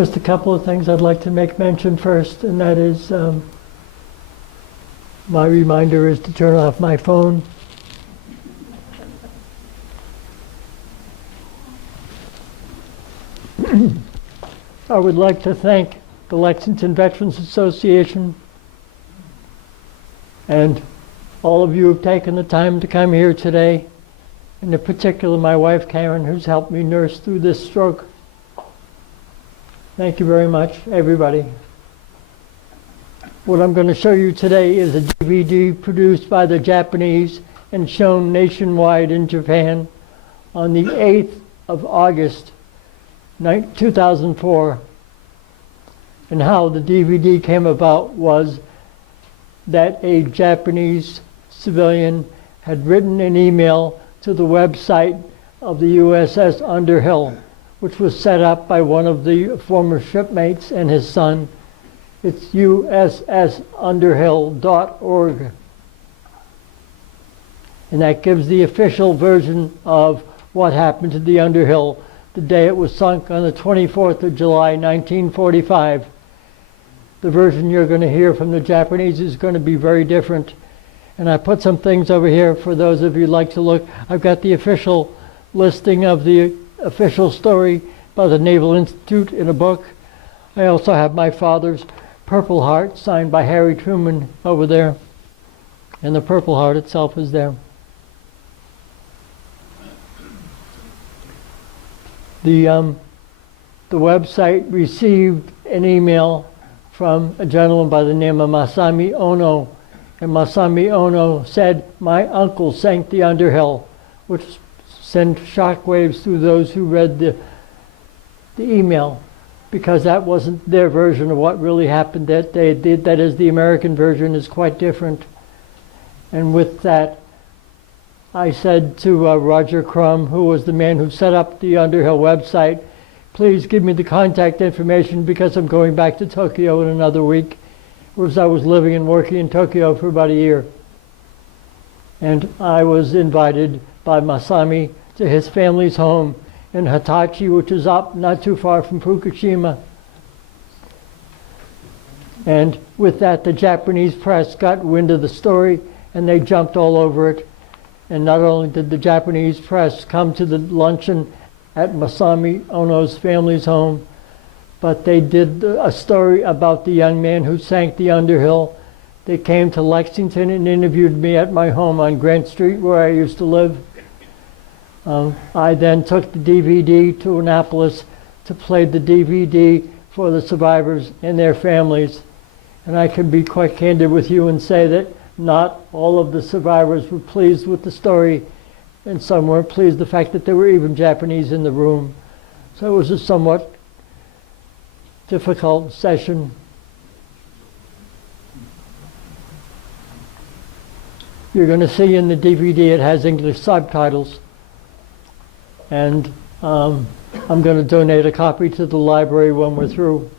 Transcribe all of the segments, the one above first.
Just a couple of things I'd like to make mention first, and that is my reminder is to turn off my phone. I would like to thank the Lexington Veterans Association and all of you who have taken the time to come here today, and in particular my wife Karen, who's helped me nurse through this stroke. Thank you very much, everybody. What I'm going to show you today is a DVD produced by the Japanese and shown nationwide in Japan on the 8th of August, 2004. And how the DVD came about was that a Japanese civilian had written an email to the website of the USS Underhill, which was set up by one of the former shipmates and his son. It's USSUnderhill.org. And that gives the official version of what happened to the Underhill the day it was sunk on the 24th of July, 1945. The version you're going to hear from the Japanese is going to be very different. And I put some things over here for those of you who'd like to look. I've got the official listing of the official story by the Naval Institute in a book. I also have my father's Purple Heart signed by Harry Truman over there. And the Purple Heart itself is there. The website received an email from a gentleman by the name of Masami Ono. And Masami Ono said, "My uncle sank the Underhill," which sent shockwaves through those who read the email, because that wasn't their version of what really happened that day. That is, the American version is quite different. And with that, I said to Roger Crum, who was the man who set up the Underhill website, "Please give me the contact information because I'm going back to Tokyo in another week," whereas I was living and working in Tokyo for about a year. And I was invited by Masami to his family's home in Hitachi, which is up not too far from Fukushima. And with that, the Japanese press got wind of the story and they jumped all over it. And not only did the Japanese press come to the luncheon at Masami Ono's family's home, but they did a story about the young man who sank the Underhill. They came to Lexington and interviewed me at my home on Grant Street, where I used to live. I then took the DVD to Annapolis to play the DVD for the survivors and their families. And I can be quite candid with you and say that not all of the survivors were pleased with the story, and some weren't pleased the fact that there were even Japanese in the room. So it was a somewhat difficult session. You're going to see in the DVD it has English subtitles. And I'm going to donate a copy to the library when we're through.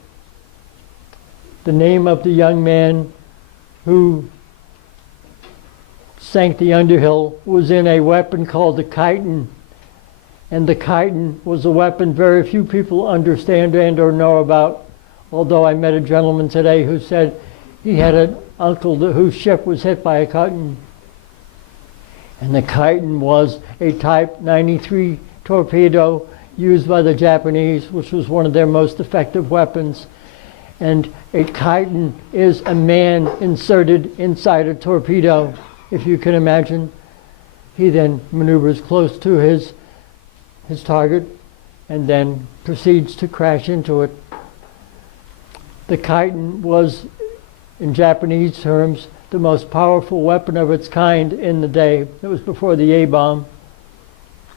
The name of the young man who sank the Underhill was in a weapon called the chiton. And the chiton was a weapon very few people understand and or know about. Although I met a gentleman today who said he had an uncle whose ship was hit by a chiton. And the chiton was a Type 93 torpedo used by the Japanese, which was one of their most effective weapons. And a chiton is a man inserted inside a torpedo, if you can imagine. He then maneuvers close to his target and then proceeds to crash into it. The chiton was, in Japanese terms, the most powerful weapon of its kind in the day. It was before the A-bomb.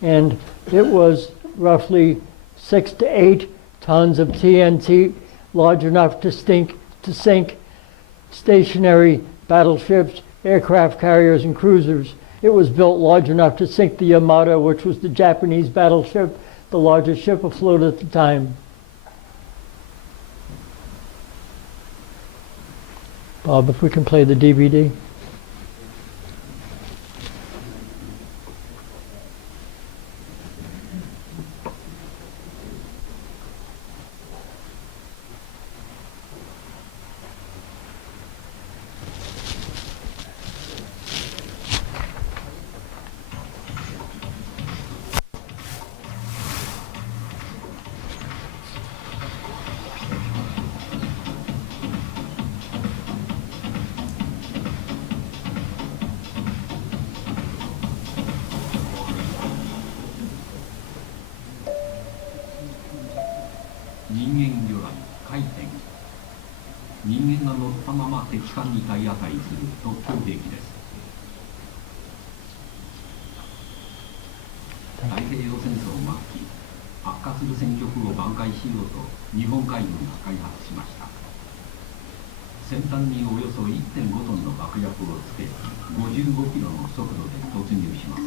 And it was roughly 6 to 8 tons of TNT, large enough to sink stationary battleships, aircraft carriers, and cruisers. It was built large enough to sink the Yamato, which was the Japanese battleship, the largest ship afloat at the time. Bob, if we can play the DVD. 敵艦に体当たりする特攻兵器です。太平洋戦争末期、悪化する戦局を挽回しようと日本海軍が開発しました。先端におよそ 1.5 トンの爆薬をつけ、55キロの速度で突入します。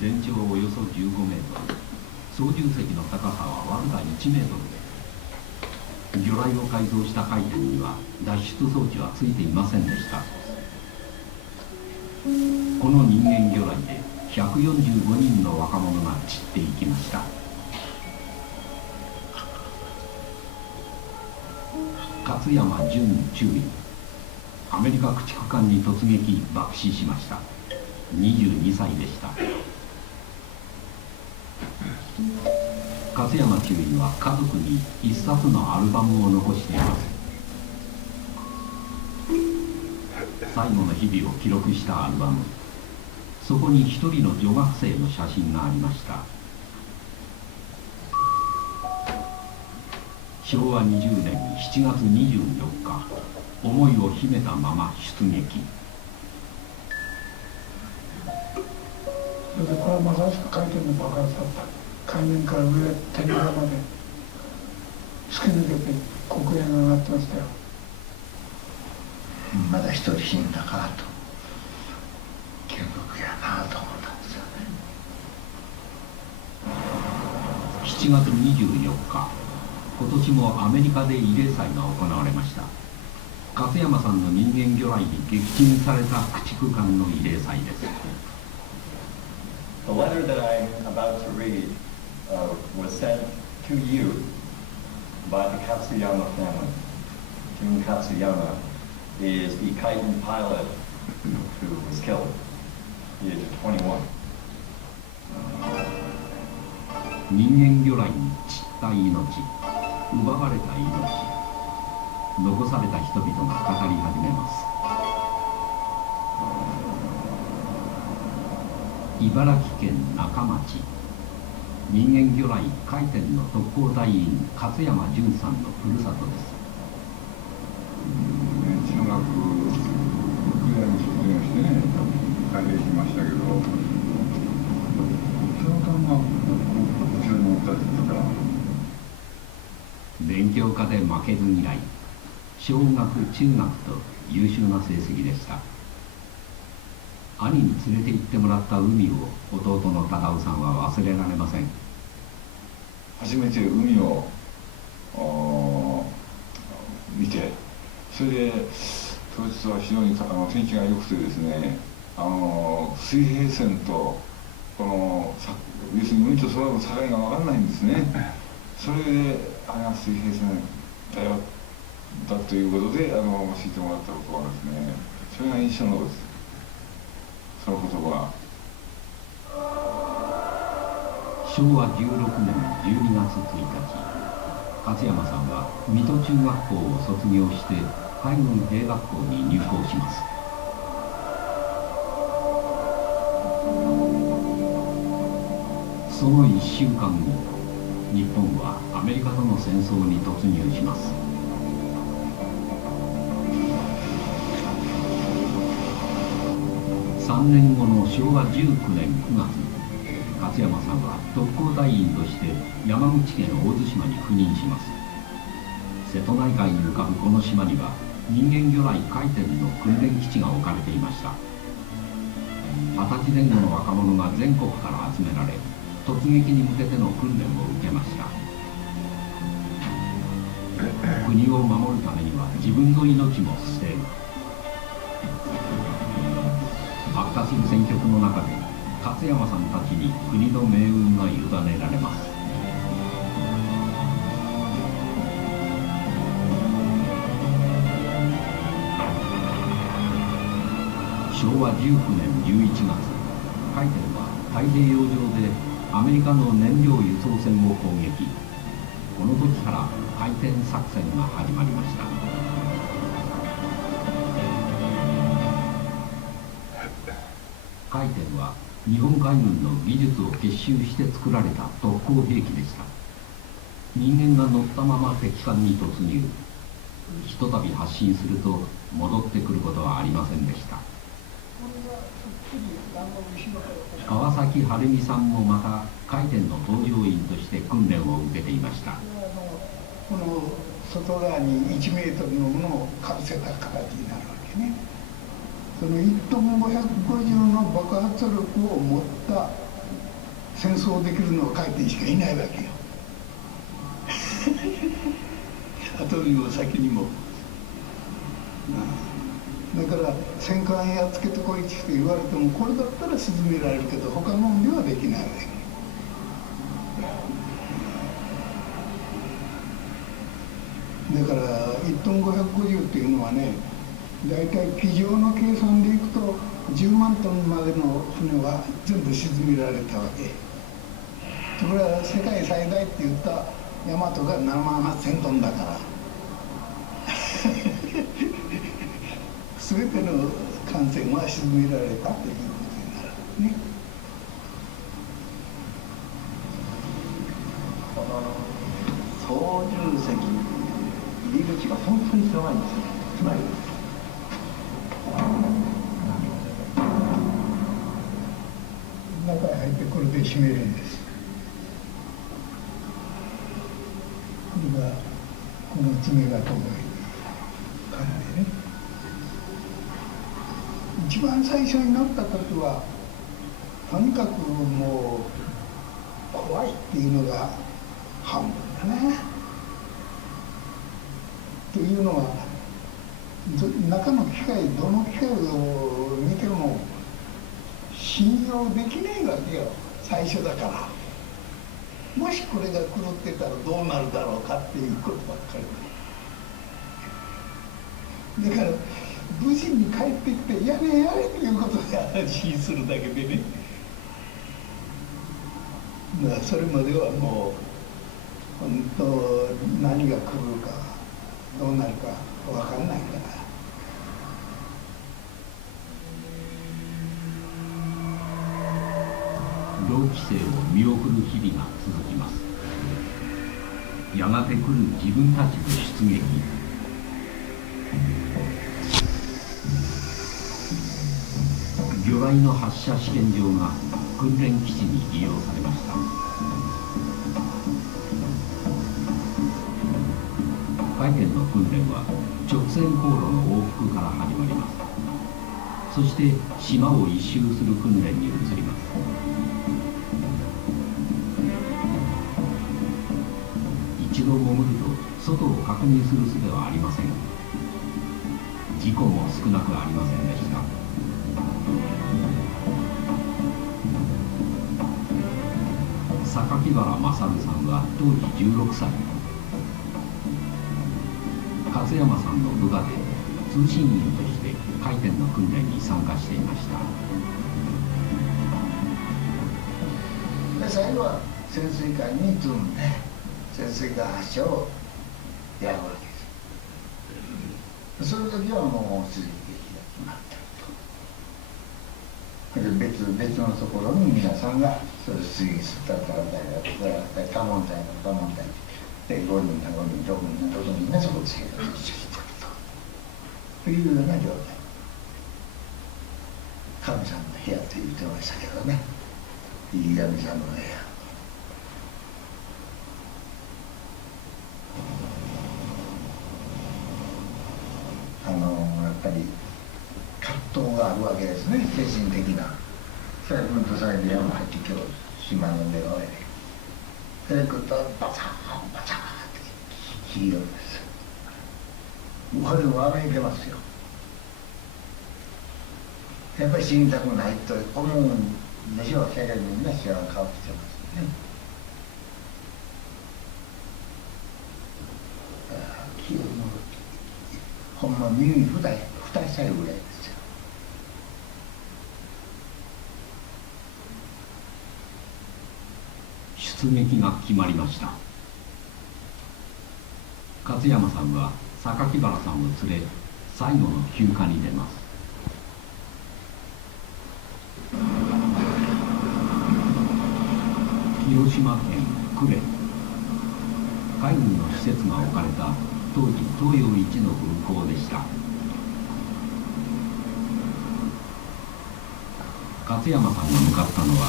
全長およそ15メートル、操縦席の高さはわずか1メートルで、魚雷を改造した回転には脱出装置はついていませんでした。この人間魚雷で145人の若者が散っていきました。勝山準中尉、アメリカ駆逐艦に突撃爆死しました。22歳でした。勝山中尉は家族に一冊のアルバムを残しています。最後の日々を記録したアルバム。そこに一人の女学生の写真がありました。昭和20年7月24日、思いを秘めたまま出撃。それでこれはまさしく回転の爆発だった。海面から上天井まで突き抜けて黒煙が上がってましたよ。まだ一人死んだかと、気の毒やなと思ったんですよね。7月24日、今年もアメリカで慰霊祭が行われました。勝山さんの人間魚雷に撃沈された駆逐艦の慰霊祭です。The letter that I'm about to read was sent to you by the Katsuyama family. Jun Katsuyama is the Kaiten pilot who was killed at the age of 21. 人間魚雷に散った命、奪われた命、残された人々が語り始めます。茨城県中町、人間魚雷回転の特攻隊員勝山淳さんのふるさとです。中学6年卒業してね、帰ってきましたけど、教官が後ろに乗ったって言ったから。勉強家で負けず嫌い、小学中学と優秀な成績でした。兄に連れて行ってもらった海を弟の忠夫さんは忘れられません。初めて海を見て、それで当日は非常に天気が良くてですね、水平線とこの要するに海と空の境が分かんないんですね。それであれが水平線だよだということで教えてもらったことはですね、それが印象のです。その言葉。昭和16年12月1日、勝山さんは水戸中学校を卒業して海軍兵学校に入校します。その1週間後、日本はアメリカとの戦争に突入します。3年後の昭和19年9月、勝山さんは特攻隊員として山口県大津島に赴任します。瀬戸内海に浮かぶこの島には人間魚雷回転の訓練基地が置かれていました。20歳前後の若者が全国から集められ、突撃に向けての訓練を受けました。国を守るためには自分の命も捨てる。悪化する戦局の中で勝山さんたちに国の命運が委ねられます。昭和19年11月、回転は太平洋上でアメリカの燃料輸送船を攻撃。この時から回転作戦が始まりました。回転は日本海軍の技術を結集して作られた特攻兵器でした。人間が乗ったまま敵艦に突入。ひとたび発進すると戻ってくることはありませんでした。川崎晴美さんもまた回転の搭乗員として訓練を受けていました。この外側に1メートルのものをかぶせた形になるわけね。その1トン550の爆発力を持った戦争できるのは海底しかいないわけよ。後にも先にも。だから戦艦やっつけてこいって言われてもこれだったら沈められるけど他のもんではできないわけ。だから1トン550っていうのはね、大体机上の計算でいくと10万トンまでの船は全部沈められたわけ。これは世界最大って言った大和が7万8000トンだから全ての艦船は沈められたということになるね。操縦席入り口が本当に狭いんですよ。つまり中へ入ってこれで閉めるんです。これがこの爪が遠い感じでね。一番最初になった時はとにかくもう怖いっていうのが半分だね。というのは中の機械どの機械を見ても信用できないわけよ、最初だから。もしこれが狂ってたらどうなるだろうかっていうことばっかりだから無事に帰ってきてやれやれということで安心するだけでね。だからそれまではもう本当何が来るかどうなるか分かんないから。同期生を見送る日々が続きます。やがて来る自分たちの出撃。魚雷の発射試験場が訓練基地に利用されました。回転の訓練は直線航路の往復から始まります。そして島を一周する訓練に移ります。一度潜ると外を確認する術はありません。事故も少なくありませんでした。榊原勝さんは当時16歳。勝山さんの部下で通信員として回転の訓練に参加していました。で最後は潜水艦に積んで潜水艦発射をやるわけです。その時はもう出撃が決まってると。で別のところに皆さんがそれ出撃するたら多聞隊の多聞隊で5人か5人6人6人がそこで生活一緒に作るというような状態。神さんの部屋と言ってましたけどね、いい神さんの部屋。やっぱり葛藤があるわけですね、精神的な。それ軍とされて山入って今日島の出側へそれ来るとバチャーンバチャーンって切りよるんです。これも歩いてますよ。やっぱり死にたくないと思うんでしょうけど、みんな幸せ顔してますよね。気を抜くほんま耳二重ぐらいですよ。出撃が決まりました。勝山さんは榊原さんを連れ最後の休暇に出ます。広島県呉。海軍の施設が置かれた当時東洋一の軍港でした。勝山さんが向かったのは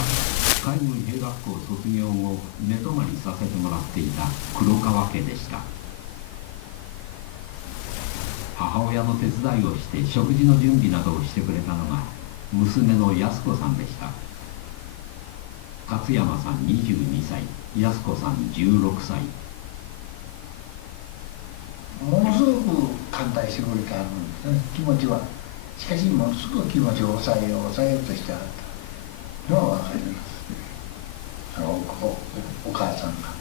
海軍兵学校卒業後寝泊まりさせてもらっていた黒川家でした。母親の手伝いをして食事の準備などをしてくれたのが娘の安子さんでした。勝山さん22歳、安子さん16歳。ものすごく歓待してくれたんですね、気持ちは。しかしものすごく気持ちを抑えようとしてあったのは分かります。お母さんが。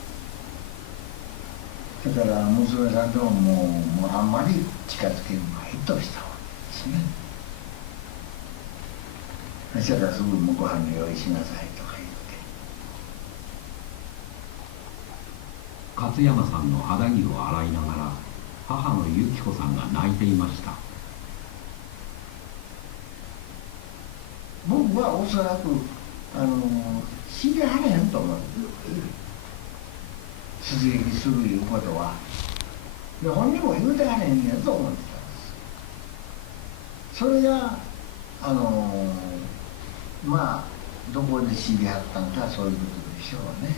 だから娘さんともうあんまり近づけるまいとしたわけですね。そしたらすぐご飯の用意しなさいとか言って。勝山さんの肌着を洗いながら母の由紀子さんが泣いていました。僕はおそらく死んではれへんと思う。出撃するいうことは。で本人も言うてはれへんねんと思ってたんです。それがまあどこで知り合ったんかそういうことでしょうね。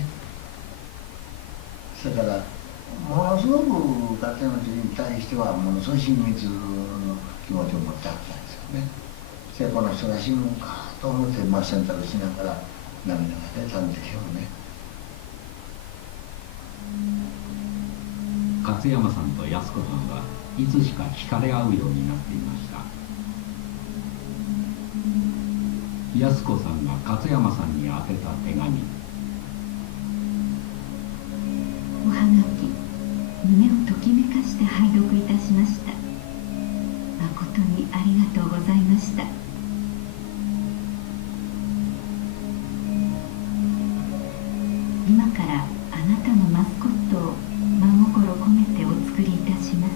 だからものすごく勝山氏に対してはものすごい親密の気持ちを持ってあったんですよね。でこの人が死ぬのかと思って選択しながら涙が出たんでしょうね。勝山さんと安子さんはいつしか惹かれ合うようになっていました。安子さんが勝山さんに宛てた手紙。おはがき、胸をときめかして拝読いたしました。誠にありがとうございました。今からあなたのマスコットを真心込めてお作りいたします。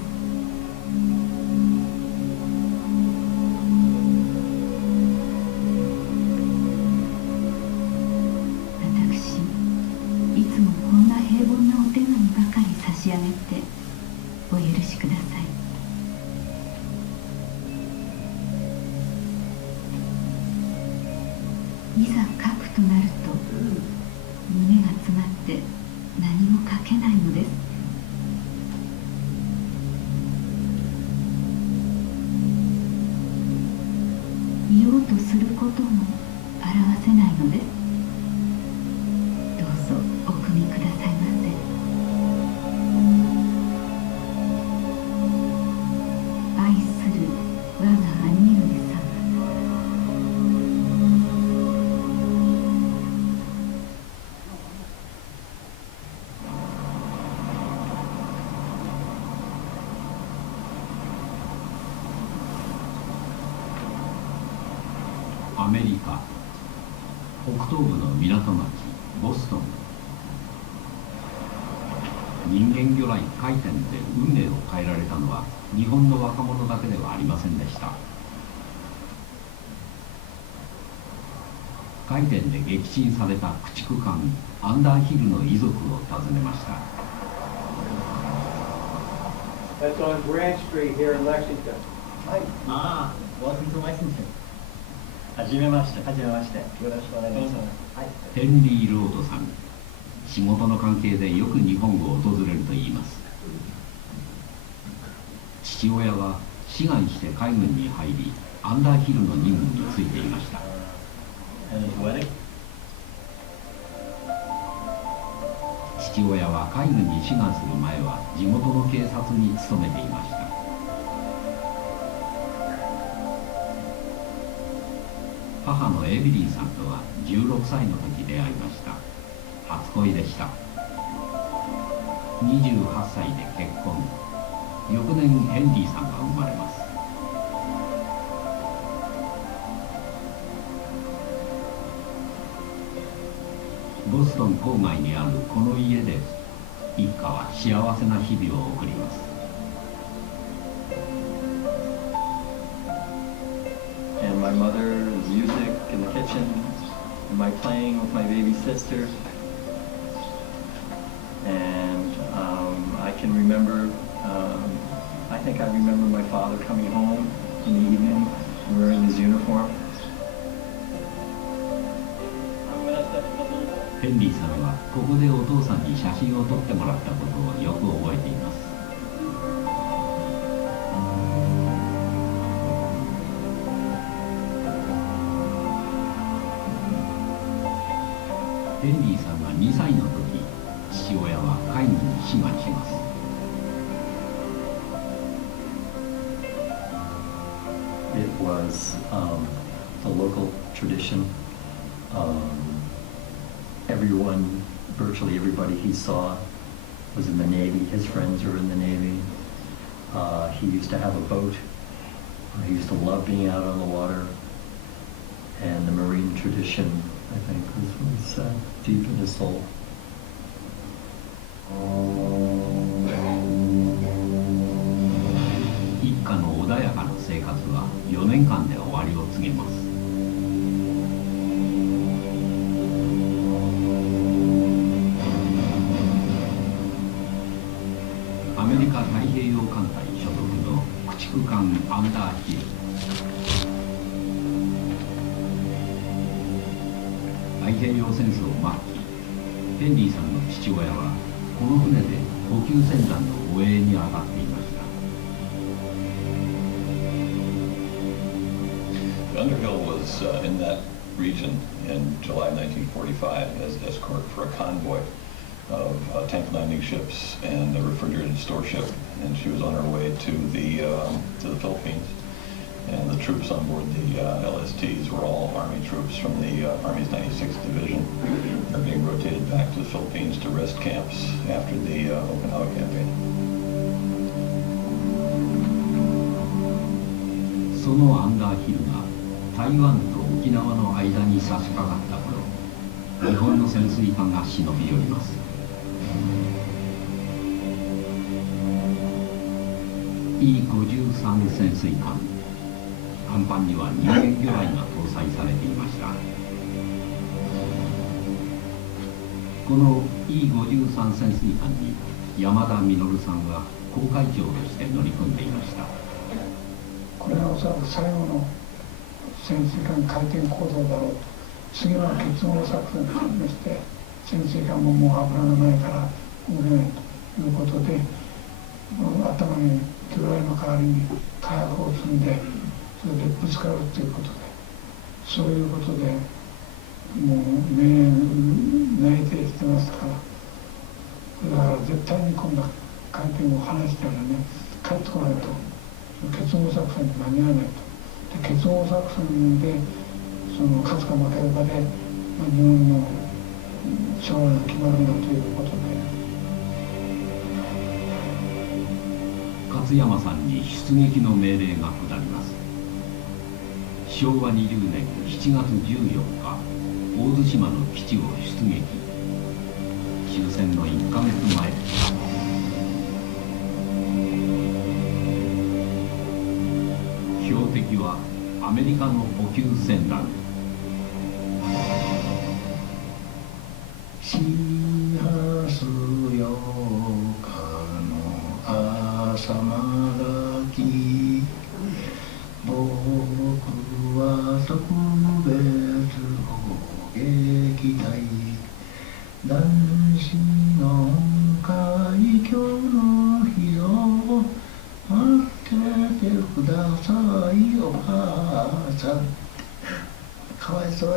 私、いつもこんな平凡なお手紙ばかり差し上げてお許しください。いざ書くとなると胸が詰まって何も書けないのです。言おうとすることも表せないのです。どうぞお汲みくださいませ。愛する我が兄上様。アメリカ北東部の港町ボストン。人間魚雷回転で運命を変えられたのは日本の若者だけではありませんでした。回転で撃沈された駆逐艦アンダーヒルの遺族を訪ねました。That's on Grant Street here in Lexington. はい。ああ、Welcome to Lexington. はじめまして。はじめまして。よろしくお願いします。はい。ヘンリー・ロードさん。仕事の関係でよく日本を訪れるといいます。父親は志願して海軍に入りアンダーヒルの任務に就いていました。And his wedding? 父親は海軍に志願する前は地元の警察に勤めていました。母のエビリーさんとは16歳の時出会いました。初恋でした。28歳で結婚。翌年ヘンリーさんが生まれます。ボストン郊外にあるこの家で一家は幸せな日々を送ります。And my mother's music in the kitchen, and my playing with my baby sister, and can remember, I think I remember my father coming home in the evening wearing his uniform. ヘンリーさんはここでお父さんに写真を撮ってもらったことをよく覚えています。ヘンリーさんが2歳の時、父親は会議に志願します。It was a local tradition. Everyone, virtually everybody he saw was in the Navy. His friends were in the Navy. He used to have a boat. He used to love being out on the water. And the marine tradition, I think, was deep in his soul. 一家の穏やかな生活は4年間で終わりを告げます。アメリカ太平洋艦隊所属の駆逐艦アンダーヒル。太平洋戦争末期、ヘンリーさんの父親はこの船で補給船団の護衛に当たっていました。Underhill was in that region in July 1945 as escort for a convoy of tank landing ships and a refrigerated store ship, and she was on her way to the Philippines. And the troops on board the LSTs were all Army troops from the Army's 96th Division. They're being rotated back to the Philippines to rest camps after the Okinawa campaign. そのアンダーヒルが台湾と沖縄の間に差し掛かった頃、日本の潜水艦が忍び寄ります。E53 潜水艦。甲板には人間魚雷が搭載されていました。この E53 潜水艦に山田実さんは航海長として乗り組んでいました。これはおそらく最後の潜水艦回転行動だろうと。次は結合作戦として潜水艦ももう油がないから動けないということで、頭に魚雷の代わりに火薬を積んで、それでぶつかるということで、そういうことでもう内定してますから、だから絶対に今度は回転を離してからね、帰ってこないと結合作戦に間に合わないと。で結合作戦でその勝つか負けるかで、日本の将来が決まるんだということで。勝山さんに出撃の命令が下ります。昭和20年7月14日、大津島の基地を出撃。終戦の1ヶ月前でした。標的はアメリカの補給船団。しはすよかの朝まだき僕は特別砲撃隊男子の海峡の日を待っててくださいお母さん。かわいそうよ。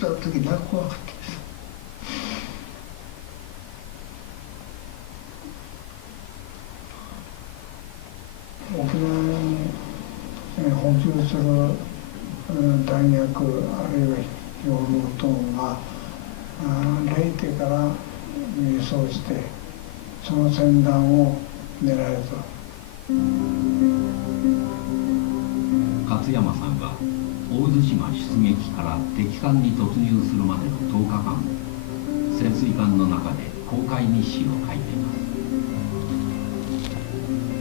その時泣く怖かったです。沖縄に補給する弾薬あるいは洋流等がレイテから輸送してその船団を狙えると。勝山さんは大津島出撃から敵艦に突入するまでの10日間、潜水艦の中で航海日誌を書いています。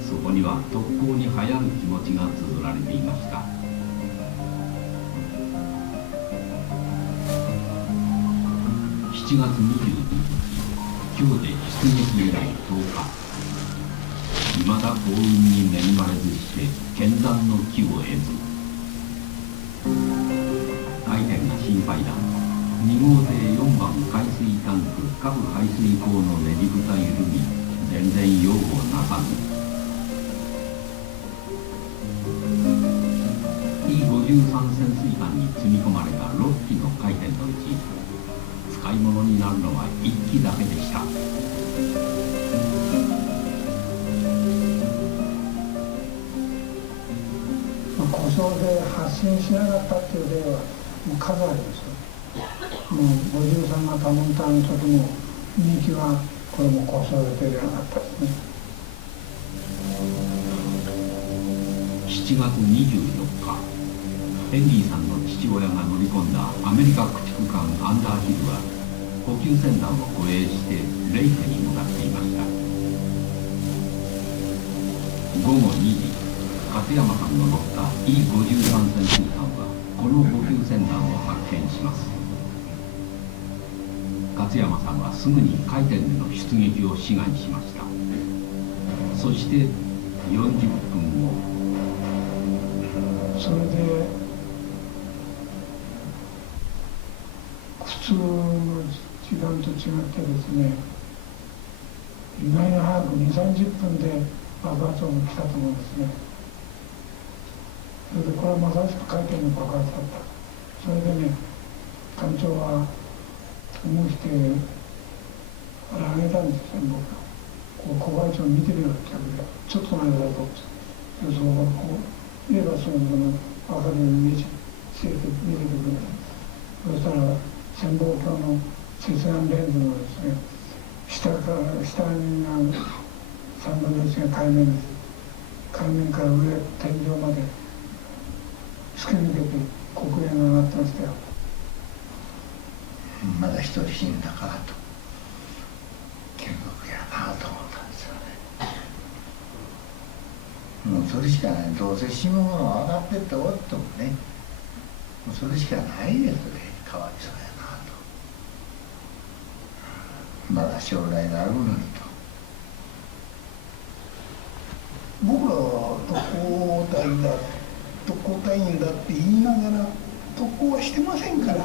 そこには特攻に流行る気持ちが綴られていました。7 7月22日、今日で出撃以来10日。未だ幸運に恵まれずして見参の機を得ず。大変が心配だ。2号艇4番海水タンク下部排水口のねじ蓋緩み、全然用をなさぬ。E53潜水艦に積み込まれた6機の回転のうち、使い物になるのは1機だけでした。故障で発進しなかったっていう例はもう数ありますよ。もう53型モンターの時も2機はこれも故障で出れなかったですね。7月24日、ヘンリーさんの父親が乗り込んだアメリカ駆逐艦アンダーヒルは補給船団を護衛してレイテに向かっていました。午後2時、勝山さんの乗った E53 潜水艦はこの補給船団を発見します。勝山さんはすぐに回転での出撃を志願しました。そして40分後、それで普通の時間と違ってですね、意外に早く2、30分で爆発音が来たと思うんですね。それでこれはまさしく回転の爆発だった。それでね、艦長は思いしてあれあげたんですよ、僕が。小林を見てるよって客で、ちょっと前だと。でそうこう言えばその分かるように見せてくれた。そしたら潜望鏡の接眼レンズのですね、下に3分の1が海面です。海面から上天井まで突き抜けて黒煙が上がってましたよ。まだ一人死んだかと見学やなと思ったんですよね。もうそれしかない。どうせ死ぬものは上がってっておってもね、もうそれしかないですね。かわいそうやなと。まだ将来があるのにと。僕らは特攻隊員だって言いながら特攻はしてませんから。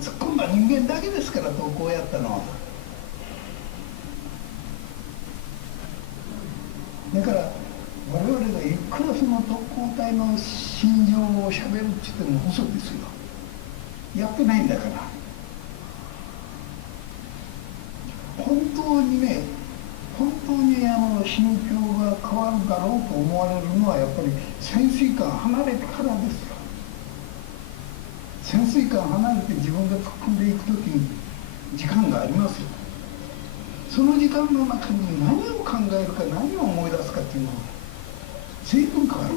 突っ込んだ人間だけですから、特攻やったのは。だから我々がいくらその特攻隊の心情をしゃべるって言っても嘘ですよ。やってないんだから。本当にね、本当に心境が変わるだろうと思われるのはやっぱり潜水艦離れてからですよ。潜水艦離れて自分が突っ込んでいくときに時間がありますよ。その時間の中に何を考えるか何を思い出すかっていうのは随分変わる。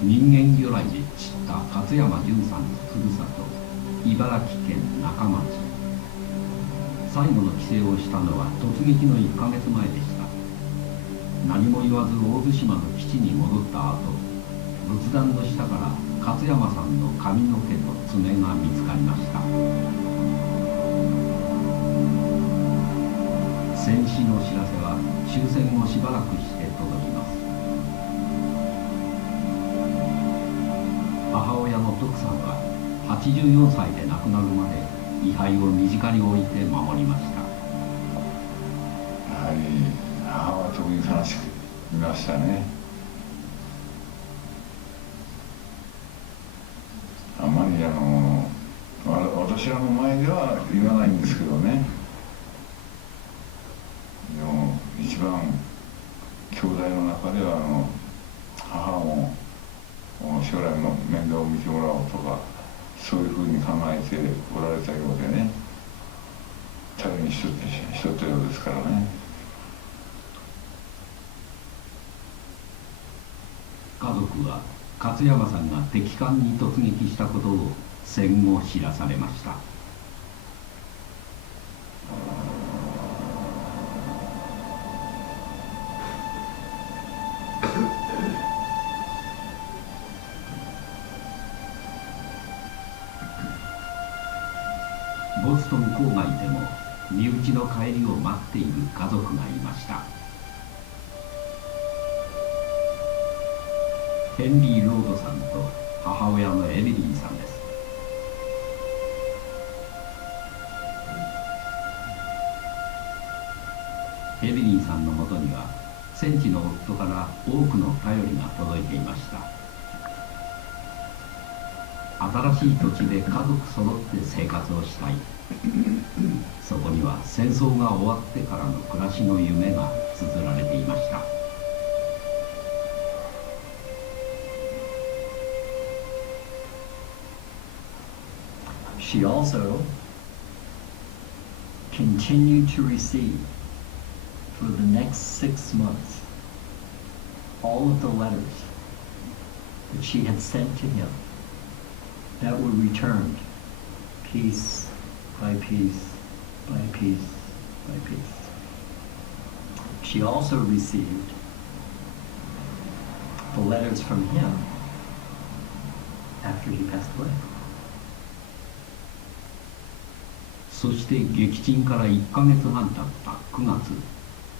人間魚雷で散った勝山純さんのふるさと茨城県中町。最後の帰省をしたのは突撃の1ヶ月前でした。何も言わず大津島の基地に戻った後、仏壇の下から勝山さんの髪の毛と爪が見つかりました。戦死の知らせは終戦後しばらくして届きます。母親の徳さんは84歳で亡くなるまで位牌を身近に置いて守りました。やはり母は特に悲しく見ましたね。あまり私らの前では言わないんですけどね、でも一番兄弟の中では母も将来の面倒を見てもらおうとか、そういうふうに考えておられたようでね、頼りにしとったようですからね。家族は勝山さんが敵艦に突撃したことを戦後知らされました。身内の帰りを待っている家族がいました。ヘンリー・ロードさんと母親のエミリーさんです。エミリーさんのもとには戦地の夫から多くの便りが届いていました。新しい土地で家族揃って生活をしたい。そこには戦争が終わってからの暮らしの夢が綴られていました。She also continued to receive for the next 6 months all of the letters that she had sent to him that were returned piece by piece by piece by piece. She also received the letters from him after he passed away. そして撃沈から1ヶ月半経った9月、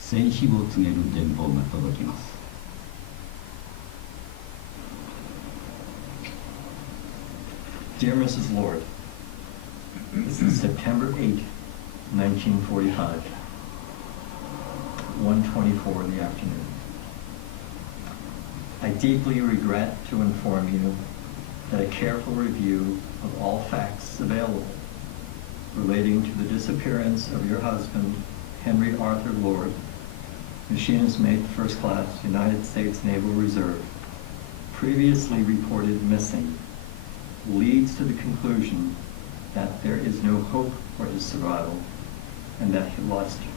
戦死を告げる電報が届きます。Dear Mrs. Lord, this is September 8, 1945, 1:24 in the afternoon. I deeply regret to inform you that a careful review of all facts available relating to the disappearance of your husband, Henry Arthur Lord, machinist mate first class, United States Naval Reserve, previously reported missing, leads to the conclusion that there is no hope for his survival and that he lost you.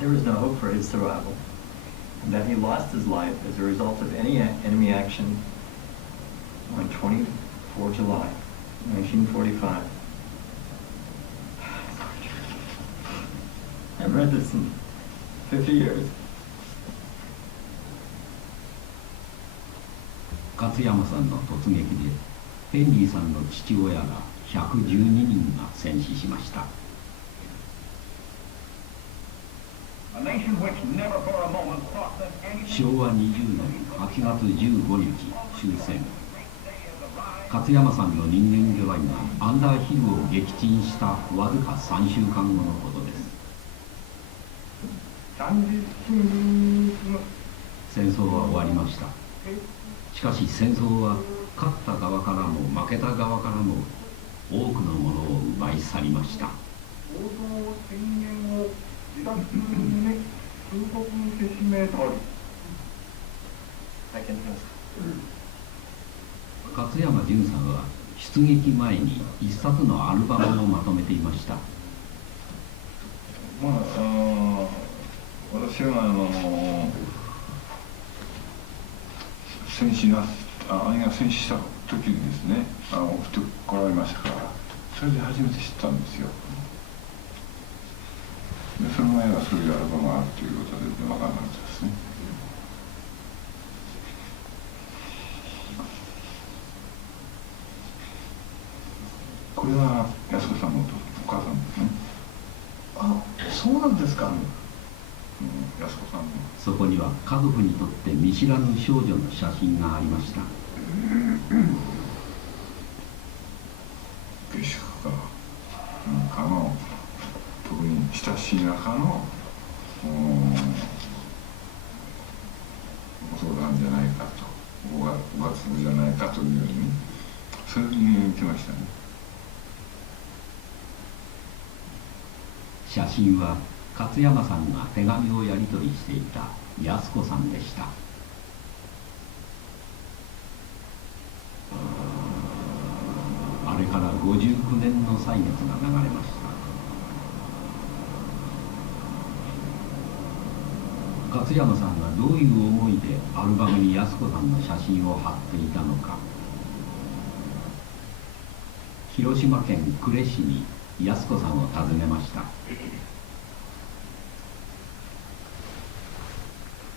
There is no hope for his survival, and that he lost his life as a result of any enemy action on 24 July, 1945. I've read this in 50 years. 勝山さんの突撃でヘンリーさんの父親ら112人が戦死しました。昭和20年8月15日終戦。勝山さんの人間魚雷がアンダーヒルを撃沈したわずか3週間後のことです。戦争は終わりました。しかし戦争は勝った側からも負けた側からも多くのものを奪い去りました。勝山潤さんは出撃前に一冊のアルバムをまとめていました。私は兄が戦死した時にですね送ってこられましたから、それで初めて知ったんですよ。でその前はそういうアルバムがあるということで分からなかったですね。これは安子さんのお母さんですね。あ、そうなんですか。安子さんの。そこには家族にとって見知らぬ少女の写真がありました。下宿かなんかの特に親しい中のご相談じゃないかと、ご活動じゃないかというようにそういうふうに言ってましたね。写真は勝山さんが手紙をやり取りしていた安子さんでした。あれから59年の歳月が流れました。勝山さんがどういう思いでアルバムに安子さんの写真を貼っていたのか。広島県呉市に安子さんを訪ねました。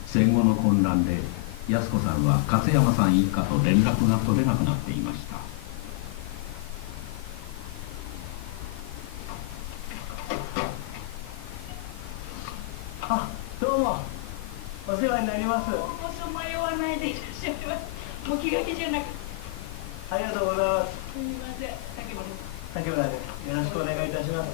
戦後の混乱で安子さんは勝山さん一家と連絡が取れなくなっていました。あ、どうもお世話になります。もうそ迷わないでいらっしゃいます。もう気が気じゃなくて。ありがとうございます。すみません、竹森竹村です。よろしくお願いいたします。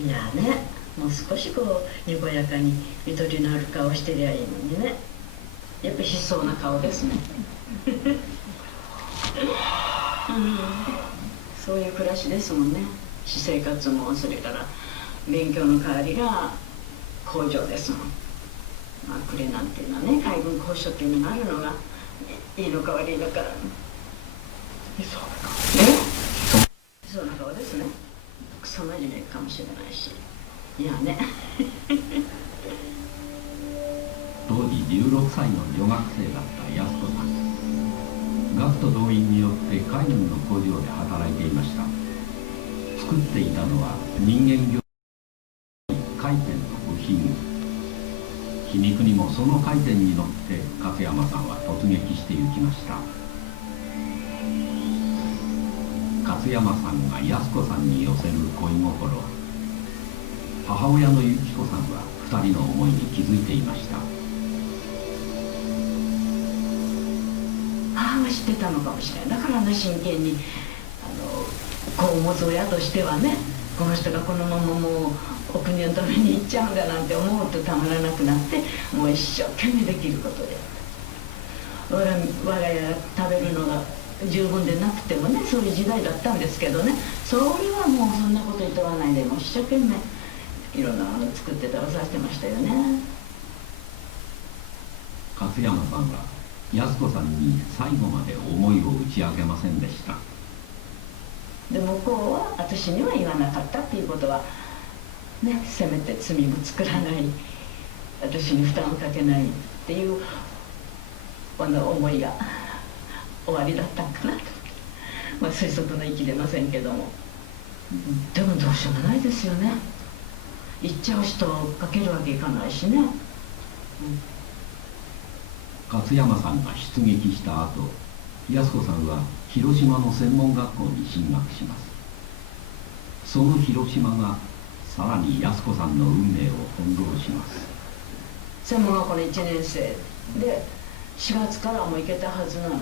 いやね、もう少しこうにこやかにゆとりのある顔してりゃいいのにね。やっぱ悲壮な顔ですね。そういう暮らしですもんね。私生活もそれから勉強の代わりが工場ですもん。まあ暮れなんていうのはね、海軍交渉っていうのがあるのがいいのか悪いのか。悲壮な顔ですね。クソ真面目かもしれないし。いやね。当時16歳の女学生だった安子さん。学徒動員によって海軍の工場で働いていました。作っていたのは人間業回転の部品。皮肉にもその回転に乗って勝山さんは突撃して行きました。勝山さんが安子さんに寄せる恋心、母親の由紀子さんは2人の思いに気づいていました。母は知ってたのかもしれない。だから真剣に子を持つ親としてはね、この人がこのままもうお国のために行っちゃうんだなんて思うとたまらなくなって、もう一生懸命できることで我が家食べるのが十分でなくてもね、そういう時代だったんですけどね、それはもうそんなこと言ってはないで、もう一生懸命いろんなもの作って食べさせてましたよね。勝山さんは安子さんに最後まで思いを打ち明けませんでした。で向こうは私には言わなかったっていうことはね、せめて罪も作らない、私に負担をかけないっていう思いが終わりだったんかなと。まあ推測の域出ませんけども、でもどうしようもないですよね。行っちゃう人をかけるわけいかないしね。勝山さんが出撃した後、安子さんは広島の専門学校に進学します。その広島がさらに安子さんの運命を翻弄します。専門学校の1年生で4月からもう行けたはずなの。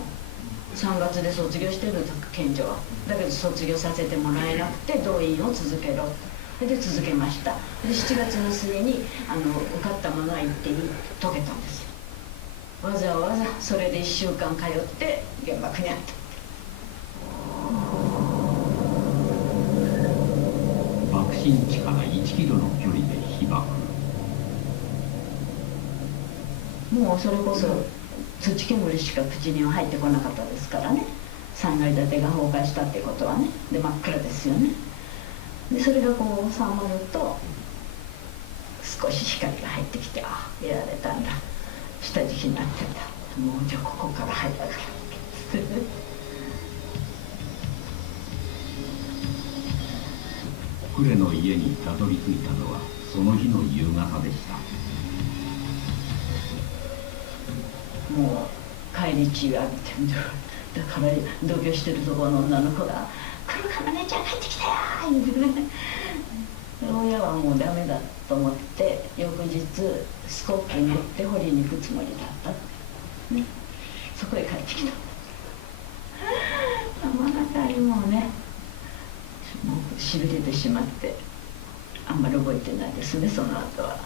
3月で卒業してるの、県庁は。だけど卒業させてもらえなくて動員を続けろで続けました。で7月の末に受かった者は行っていい解けたんですよ。わざわざそれで1週間通って原爆にあった。爆心地から1キロの距離で被爆。もうそれこそ土煙しか口には入ってこなかったですからね。3階建てが崩壊したってことはね。で真っ暗ですよね。でそれがこう収まると少し光が入ってきて、ああやられたんだ、下敷きになってんだ、もうじゃあここから入ったから呉の家にたどり着いたのはその日の夕方でした。もう帰り血が浴びてんだから同居してるところの女の子が「来るから姉ちゃん帰ってきたよ」言うてね。親はもうダメだと思って翌日スコップに乗って掘りに行くつもりだった、ね、そこへ帰ってきた。真ん中にもうね、もうしびれてしまってあんまり覚えてないですね、その後は。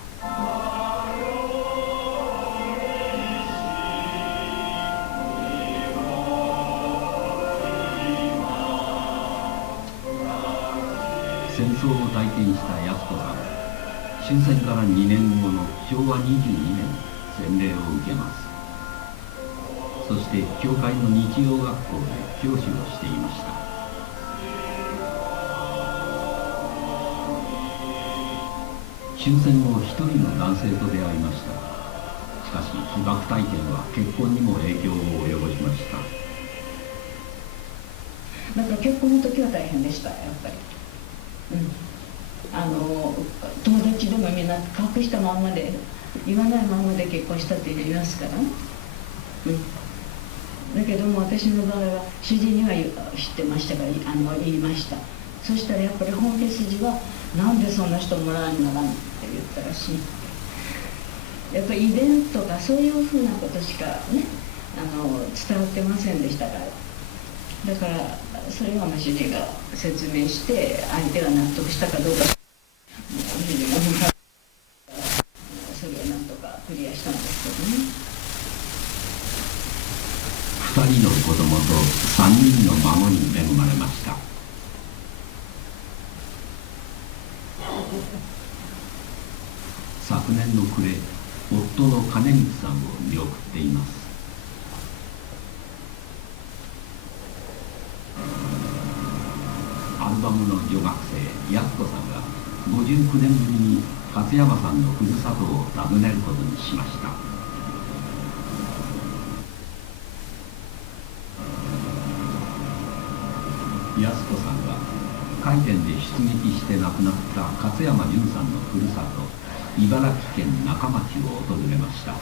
戦争を体験した安子さん、終戦から2年後の昭和22年洗礼を受けます。そして教会の日曜学校で教師をしていました。終戦後一人の男性と出会いました。しかし被爆体験は結婚にも影響を及ぼしました。だから結婚の時は大変でした、やっぱり。友達でもみんな隠したまんまで言わないままで結婚したっていう人いますからね、だけども私の場合は主人には知ってましたから言いました。そしたらやっぱり本家筋は「なんでそんな人もらわにならん」って言ったらしい。やっぱりイベントとかそういうふうなことしかね伝わってませんでしたから。だからそれは主人が説明して相手が納得したかどうか主人がそれをなんとかクリアしたんですけどね。2人の子供と3人の孫に恵まれました。昨年の暮れ、夫の金光さんを見送っています。アルバムの女学生安子さんが59年ぶりに勝山さんのふるさとを訪ねることにしました。安子さんは回転で出撃して亡くなった勝山純さんのふるさと茨城県中町を訪れました。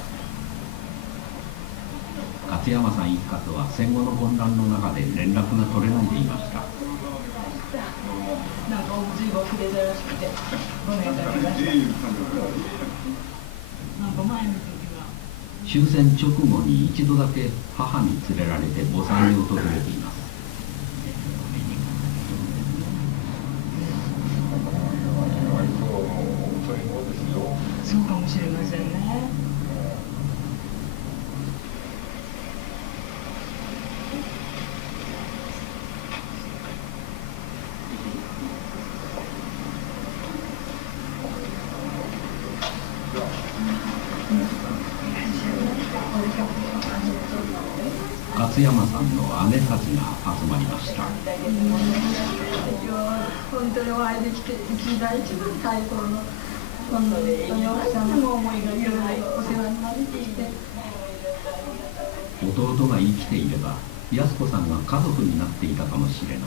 勝山さん一家とは戦後の混乱の中で連絡が取れないでいました。なんか随分触れたらしくてごめんなさい。なんか前の時は終戦直後に一度だけ母に連れられて墓参に訪れています。そうかもしれませんね。勝山さんの姉たちが集まりました。本当にお会いできて一番最高の本当に奥さんも思いがけないお世話になっていて、弟が生きていれば安子さんが家族になっていたかもしれない、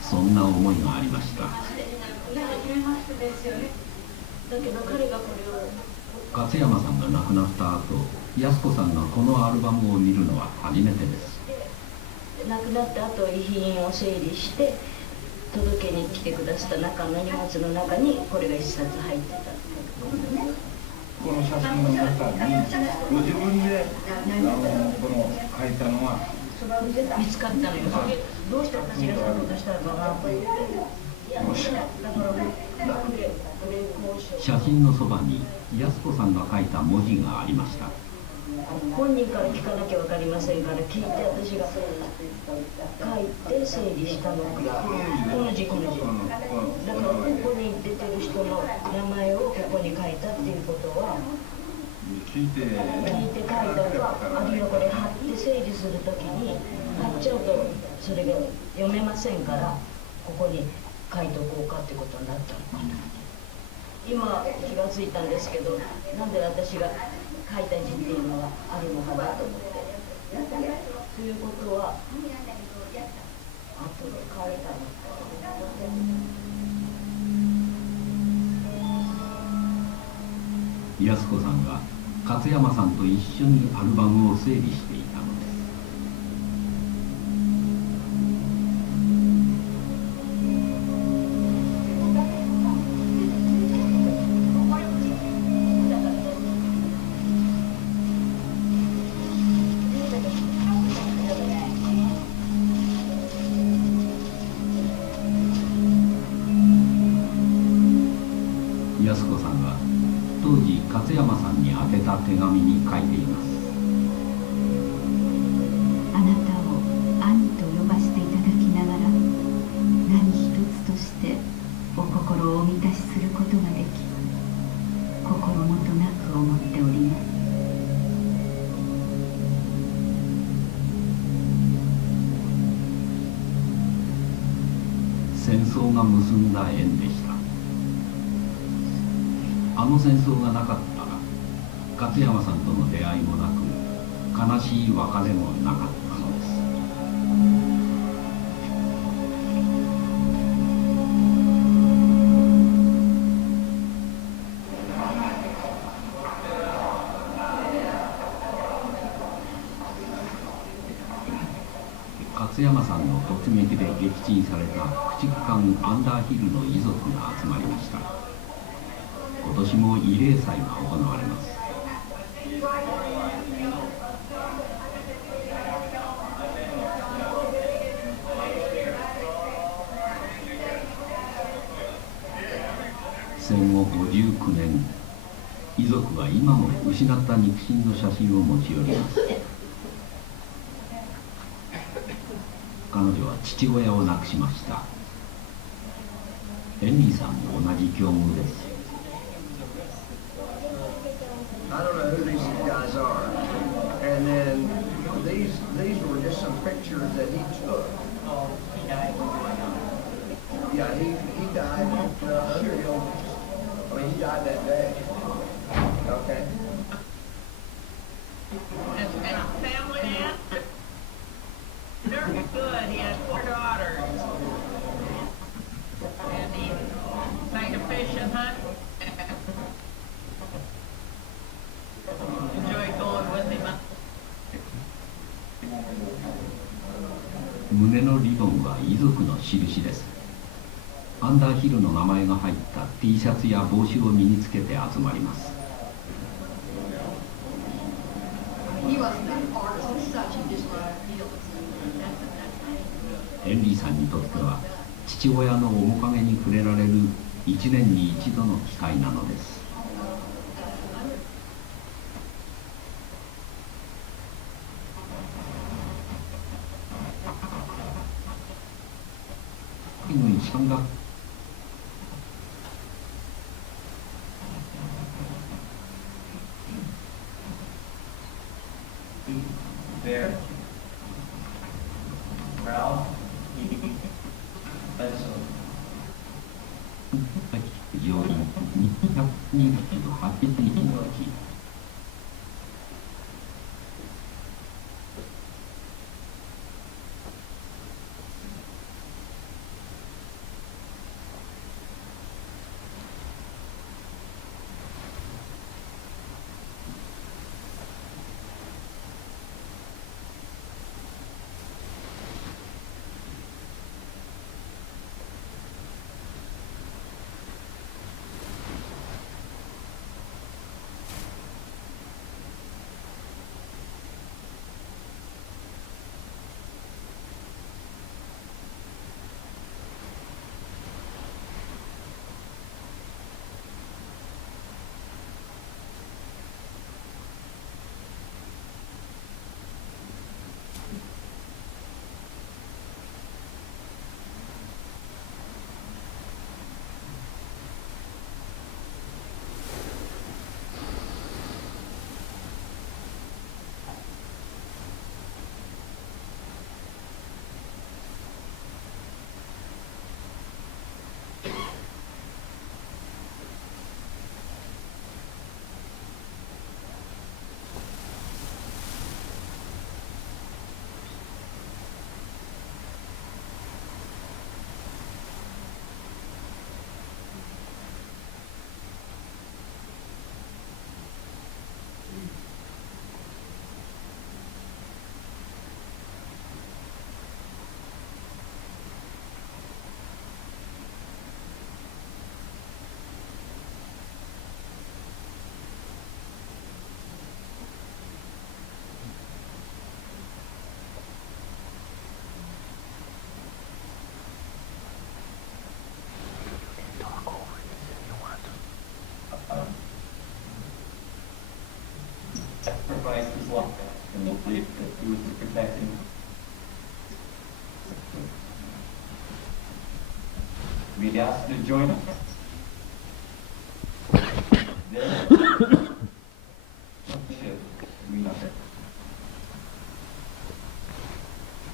そんな思いがありました。勝山さんが亡くなった後、安子さんがこのアルバムを見るのは初めてです。亡くなった後遺品を整理して届けに来てくださった中の荷物の中にこれが一冊入ってた。この写真の中にご自分でこの書いたのは見つかったのよ。どうして私がそんなことしたのかなと思って。写真のそばに安子さんが書いた文字がありました。本人から聞かなきゃ分かりませんから聞いて私が書いて整理したのがこの字この字だからここに出てる人の名前をここに書いたっていうことは聞いて書いたと、あるいはこれ貼って整理するときに貼っちゃうとそれが読めませんからここに書いておこうかってことになったの。今気がついたんですけど、なんで私が書いた字っていうのがあるのかなと思って。ということは後で書いたのか。安子さんが勝山さんと一緒にアルバムを整理していたのです。安子さんは当時勝山さんに宛てた手紙に書いています。あなたを兄と呼ばせていただきながら何一つとしてお心をお満たしすることができ心もとなく思っております。戦争が結んだ縁でした。あの戦争がなかったら勝山さんとの出会いもなく悲しい別れもなかったのです。勝山さんの突撃で撃沈された駆逐艦アンダーヒルの遺族が集まりました。今年も慰霊祭が行われます。戦後59年、遺族は今も失った肉親の写真を持ち寄ります。彼女は父親を亡くしました。ヘンリーさんも同じ境遇です。I don't know who these guys are. And then these were just some pictures that he took. Yeah, he died Underhill. I mean, he died that day. Okay. And family man? Very good. He had 4 daughters. And he liked to fish and hunt. Enjoyed going with him. 胸のリボンは遺族の印です。アンダーヒルの名前が入った T シャツや帽子を身につけて集まります。ヘンリーさんにとっては父親の面影に触れられる1年に1度の機会なのです。軍士官学There. Ralph. Let's 非常に228日のうちsacrificed his life in the belief that he was protecting. We asked to join us.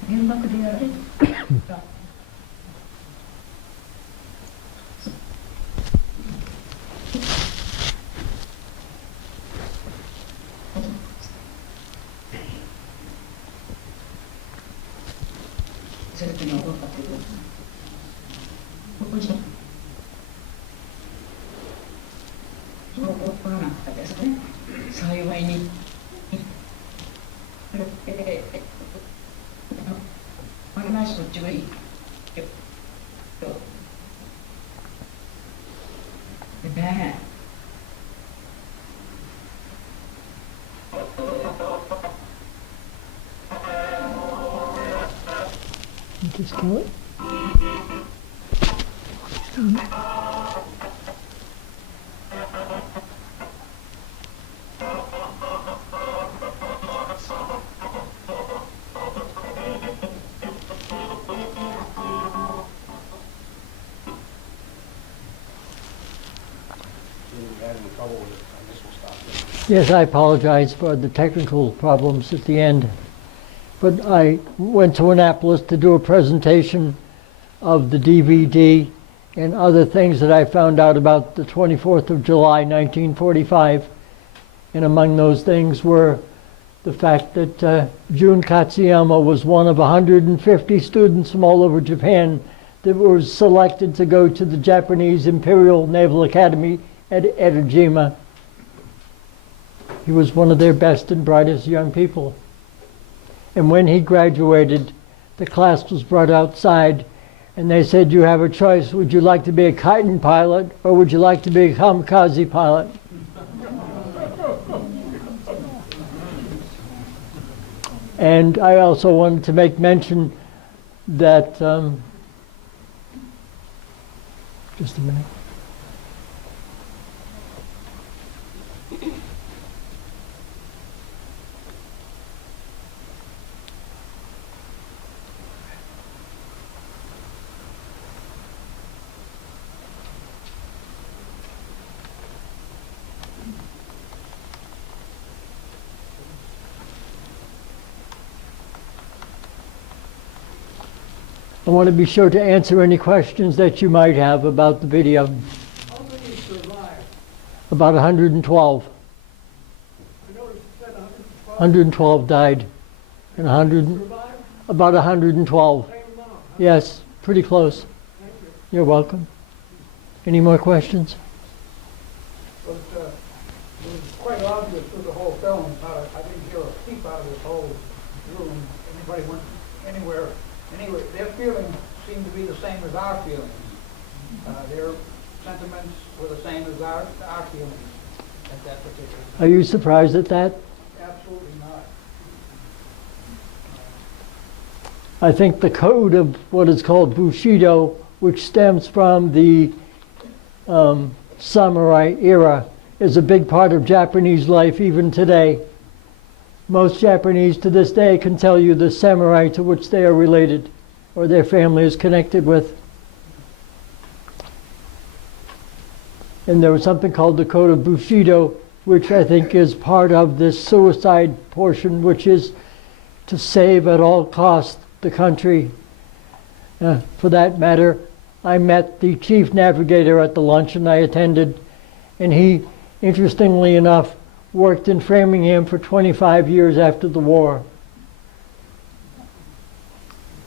原爆でやられた。それとに起こったという個人そう起こらなかったですね。幸いにくないしそっちがいい。ねえ。Just kill it. Yes, I apologize for the technical problems at the end. But I went to Annapolis to do a presentation of the DVD and other things that I found out about the 24th of July, 1945. And among those things were the fact that Jun Katsuyama was one of 150 students from all over Japan that was selected to go to the Japanese Imperial Naval Academy at Etojima. He was one of their best and brightest young people. And when he graduated, the class was brought outside and they said, you have a choice. Would you like to be a Kaiten pilot or would you like to be a kamikaze pilot? And I also wanted to make mention that, just a minute. I want to be sure to answer any questions that you might have about the video. How many survived? About 112. I noticed you said 112. 112 died. And 100, Survived? about 112. Same amount, huh? Yes, pretty close. Thank you. You're welcome. Any more questions? But it was quite obvious through the whole film. I didn't hear a peep out of this whole room. Anybody went anywhere. Anyway, their feelings seem to be the same as our feelings. Their sentiments were the same as our feelings at that particular time. Are you surprised at that? Absolutely not. I think the code of what is called Bushido, which stems from the samurai era, is a big part of Japanese life even today. Most Japanese to this day can tell you the samurai to which they are related or their family is connected with. And there was something called the Code of Bushido, which I think is part of this suicide portion, which is to save at all costs the country. For that matter, I met the chief navigator at the luncheon I attended, and he, interestingly enough, worked in Framingham for 25 years after the war.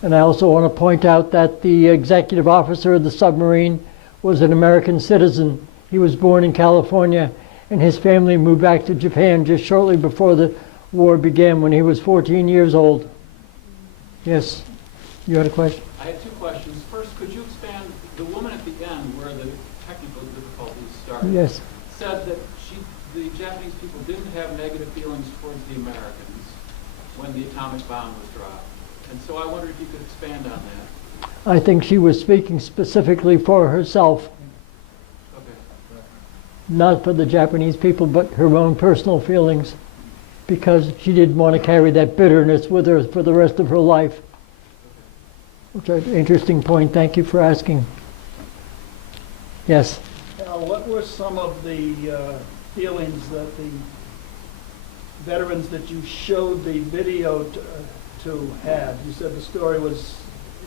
And I also want to point out that the executive officer of the submarine was an American citizen. He was born in California, and his family moved back to Japan just shortly before the war began when he was 14 years old. Yes, you had a question? I had two questions. First, could you expand, the woman at the end where the technical difficulties started, Yes. said that the Japanese people didn't have negative feelings towards the Americans when the atomic bomb was dropped. And so I wondered if you could expand on that. I think she was speaking specifically for herself, Okay. not for the Japanese people, but her own personal feelings, because she didn't want to carry that bitterness with her for the rest of her life. Which is an interesting point. Thank you for asking. Yes? What were some of the feelings that the veterans that you showed the video to had? You said the story was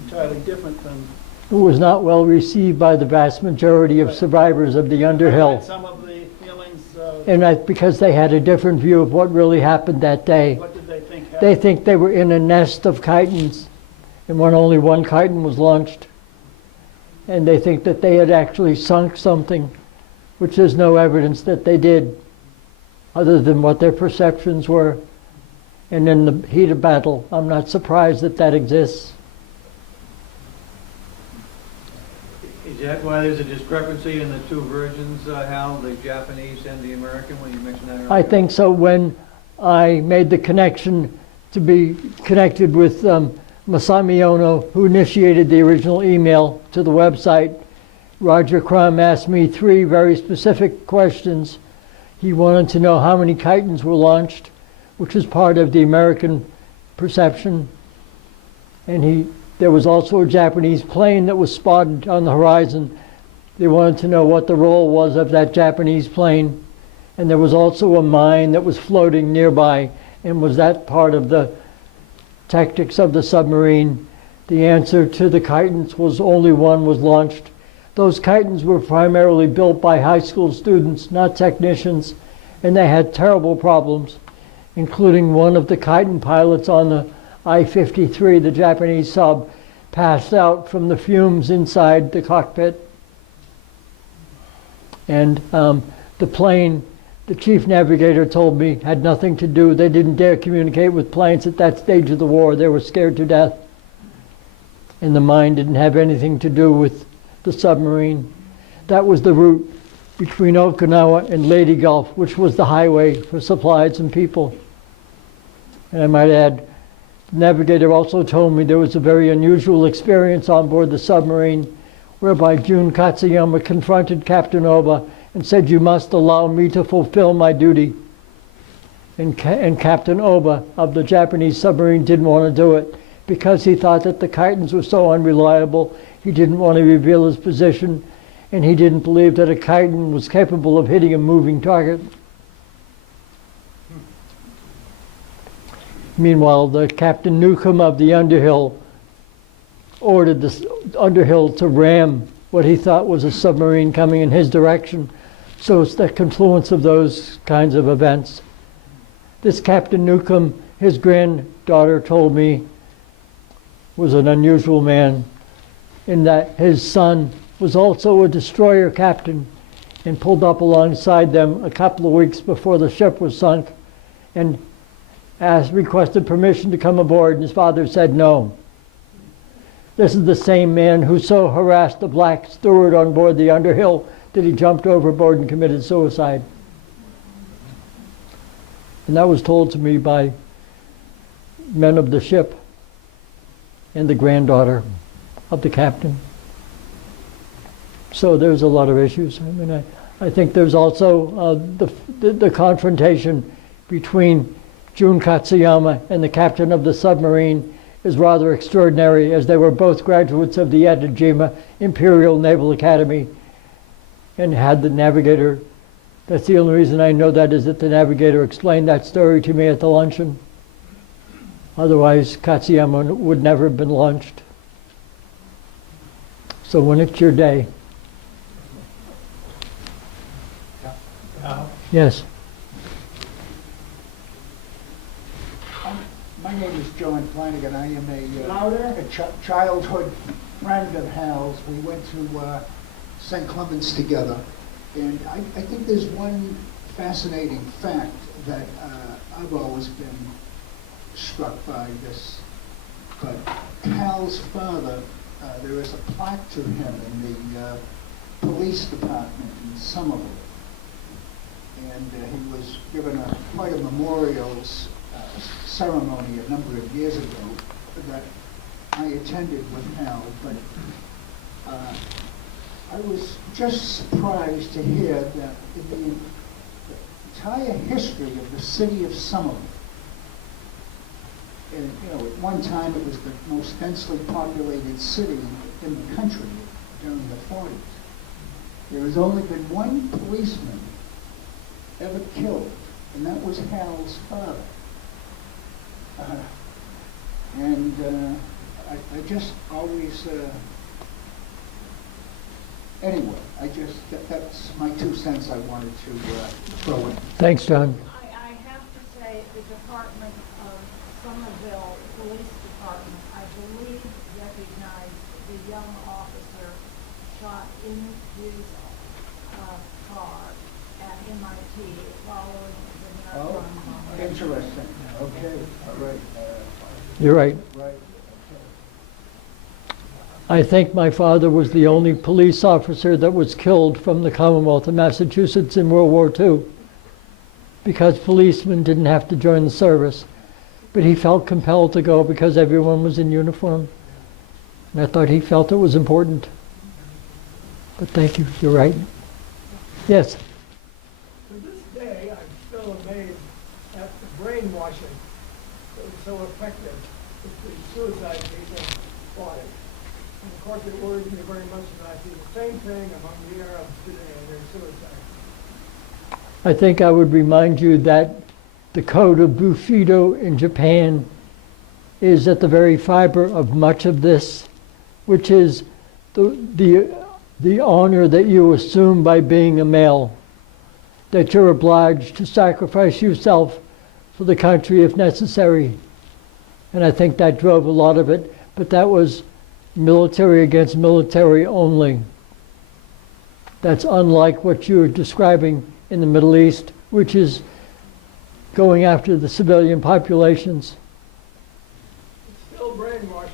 entirely different than... It was not well received by the vast majority of survivors of the Underhill. Some of the feelings... And because they had a different view of what really happened that day. What did they think happened? They think they were in a nest of chitons, and when only one chiton was launched. And they think that they had actually sunk something, which there's no evidence that they did, other than what their perceptions were. And in the heat of battle, I'm not surprised that that exists. Is that why there's a discrepancy in the two versions, Hal, the Japanese and the American, when you mentioned that earlier? I think so. When I made the connection to be connected with Masami Ono, who initiated the original email to the website, Roger Crum asked me 3 very specific questions. He wanted to know how many Kitons were launched, which is part of the American perception. And there was also a Japanese plane that was spotted on the horizon. They wanted to know what the role was of that Japanese plane. And there was also a mine that was floating nearby. And was that part of the tactics of the submarine? The answer to the Kitons was only one was launched. Those Kitons were primarily built by high school students, not technicians, and they had terrible problems, including one of the Kiton pilots on the I-53, the Japanese sub, passed out from the fumes inside the cockpit. And the plane, the chief navigator told me, had nothing to do. They didn't dare communicate with planes at that stage of the war. They were scared to death. And the mine didn't have anything to do with the submarine. That was the route between Okinawa and Leyte Gulf, which was the highway for supplies and people. And I might add, the navigator also told me there was a very unusual experience on board the submarine whereby Jun Katsuyama confronted Captain Oba and said, "You must allow me to fulfill my duty." And Captain Oba of the Japanese submarine didn't want to do it because he thought that the Kitons were so unreliable. He didn't want to reveal his position, and he didn't believe that a Kiton was capable of hitting a moving target. Meanwhile, the Captain Newcomb of the Underhill ordered the Underhill to ram what he thought was a submarine coming in his direction. So it's the confluence of those kinds of events. This Captain Newcomb, his granddaughter told me, was an unusual man in that his son was also a destroyer captain and pulled up alongside them a couple of weeks before the ship was sunk and requested permission to come aboard, and his father said no. This is the same man who so harassed the black steward on board the Underhill that he jumped overboard and committed suicide. And that was told to me by men of the ship and the granddaughter of the captain. So there's a lot of issues. I mean, I think there's also the confrontation between Jun Katsuyama and the captain of the submarine is rather extraordinary, as they were both graduates of the Etajima Imperial Naval Academy and had the navigator. That's the only reason I know that is that the navigator explained that story to me at the luncheon. Otherwise, Katsuyama would never have been launched. So when it's your day. Yes. My name is John Flanagan. I am a childhood friend of Hal's. We went to St. Clements together. And I think there's one fascinating fact that I've always been struck by this. But Hal's father, there is a plaque to him in the police department in Somerville. And he was given quite a memorials ceremony a number of years ago that I attended with Hal. But I was just surprised to hear that in the entire history of the city of Somerville, and at one time it was the most densely populated city in the country during the 40s. There has only been one policeman ever killed, and that was Hal's father. I just always, anyway, that's my 2 cents I wanted to throw in. Thanks, John. I have to say the Department of Somerville Police Department, I believe, recognized the young officer shot in his car at MIT following the Narcan bombing. Interesting. Okay, all right. You're right. Right. I think my father was the only police officer that was killed from the Commonwealth of Massachusetts in World War II, because policemen didn't have to join the service. But he felt compelled to go because everyone was in uniform. And I thought he felt it was important. But thank you, you're right. Yes? To this day, I'm still amazed at the brainwashing that was so effective with the suicide people fought it. And of course, it worries me very much that I see the same thing among the Arabs today and their suicide. I think I would remind you that the code of Bushido in Japan is at the very fiber of much of this, which is the honor that you assume by being a male, that you're obliged to sacrifice yourself for the country if necessary. And I think that drove a lot of it, but that was military against military only. That's unlike what you're describing in the Middle East, which is going after the civilian populations. It's still brainwashing.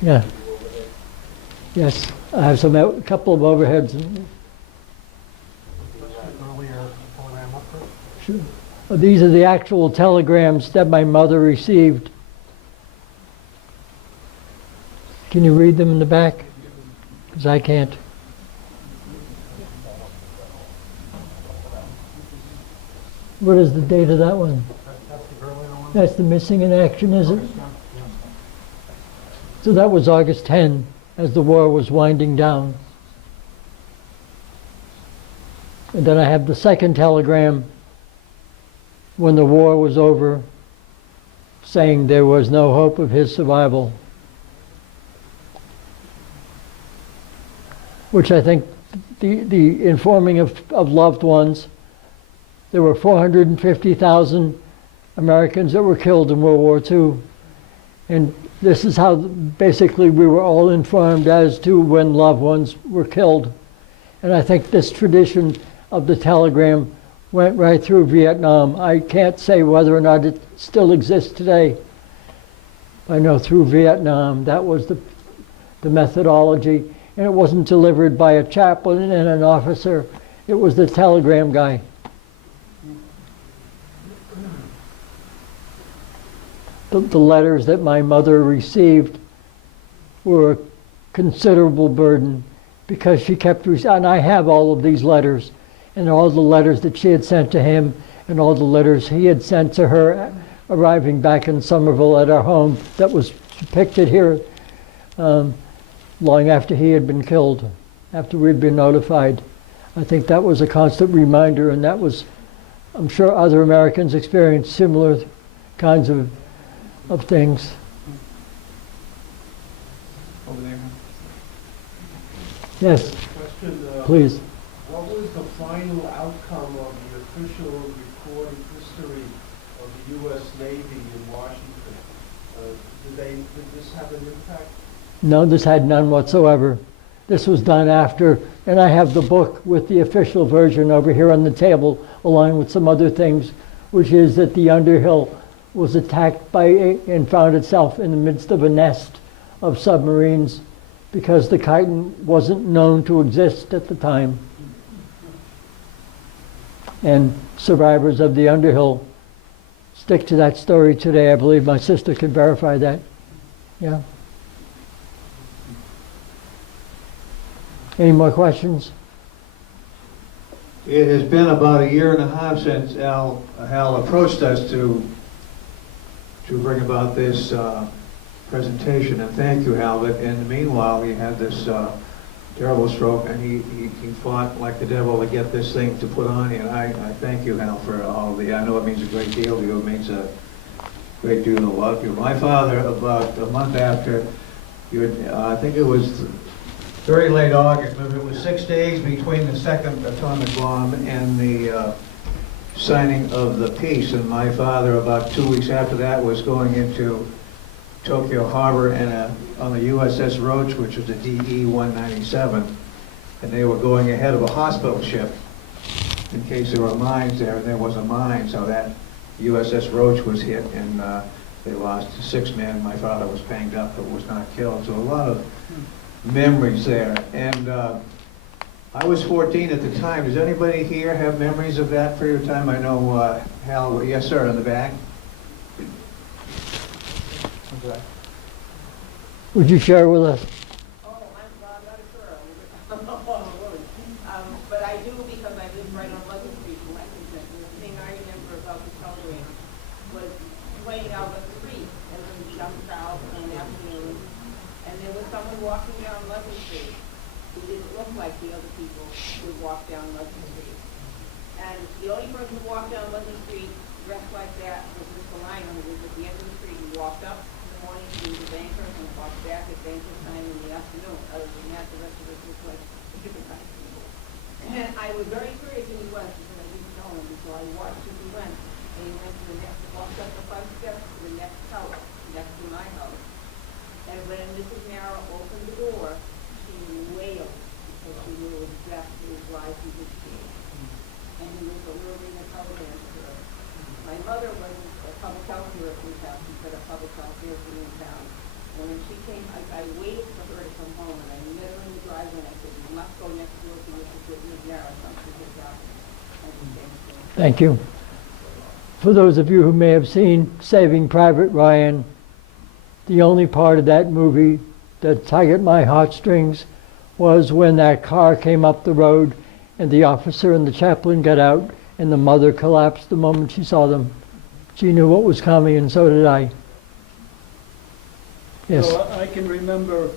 Yeah. Yes, I have a couple of overheads. Sure. These are the actual telegrams that my mother received. Can you read them in the back? Because I can't. What is the date of that one? That's the missing in action, is it? So that was August 10, as the war was winding down. And then I have the second telegram when the war was over, saying there was no hope of his survival. Which I think the informing of loved ones, there were 450,000 Americans that were killed in World War II. And this is how basically we were all informed as to when loved ones were killed. And I think this tradition of the telegram went right through Vietnam. I can't say whether or not it still exists today. I know through Vietnam that was the methodology. And it wasn't delivered by a chaplain and an officer. It was the telegram guy. The letters that my mother received were a considerable burden because she kept and I have all of these letters and all the letters that she had sent to him and all the letters he had sent to her arriving back in Somerville at our home that was depicted here long after he had been killed, after we'd been notified. I think that was a constant reminder, and that was, I'm sure other Americans experienced similar kinds of things. Over there. Yes, Question, please. What was the final outcome of the official recorded history of the U.S. Navy in Washington? Did this have an impact? No, this had none whatsoever. This was done after, and I have the book with the official version over here on the table, along with some other things, which is that the Underhill was attacked by and found itself in the midst of a nest of submarines because the chitin wasn't known to exist at the time. And survivors of the Underhill stick to that story today. I believe my sister can verify that. Yeah. Any more questions? It has been about a year and a half since Hal approached us to bring about this presentation, and thank you, Hal. But in the meanwhile, he had this terrible stroke, and he fought like the devil to get this thing to put on you. And I thank you, Hal, for all the. I know it means a great deal to you. It means a great deal to a lot of people. My father, about a month after, I think it was very late August, but it was 6 days between the second atomic bomb and the signing of the peace. And my father, about 2 weeks after that, was going into Tokyo Harbor on the USS Roach, which was a DE-197, and they were going ahead of a hospital ship in case there were mines there, and there was a mine, so that USS Roach was hit, and they lost 6 men. My father was banged up but was not killed. So a lot of memories there. And I was 14 at the time. Does anybody here have memories of that period of time? I know Hal, yes sir, in the back. Okay. Would you share with us? But I do because I live right on Pleasant Street in Lexington. And the thing I remember about the telegram was playing out on the street and then jumped out one afternoon. And there was someone walking down Pleasant Street who didn't look like the other people who walked down Pleasant Street. And the only person who walked down Pleasant Street dressed like that was Mr. Lynham, who was at the end of the street. He walked up in the morning to the banker and walked back at banker time in the afternoon. Other than that, the rest of us looked like different kinds of people. And I was very curious who he was because I didn't know him, so I watched as he went. And he went to the next, walked up the 5 steps to the next house, next to my house. And when Mrs. Narrow opened the door, she wailed because she knew exactly why he was here. And he was delivering a telegram to her. My mother was a public health nurse in town. She said a public health nurse in town. And when she came, I waited for her to come home, and I met her in the driveway, and I said, you must go next door to Mrs. Narrow, something has happened. And she came to me. Thank you. For those of you who may have seen Saving Private Ryan, the only part of that movie that tugged at my heartstrings was when that car came up the road and the officer and the chaplain got out and the mother collapsed the moment she saw them. She knew what was coming, and so did I. Yes. So I can remember,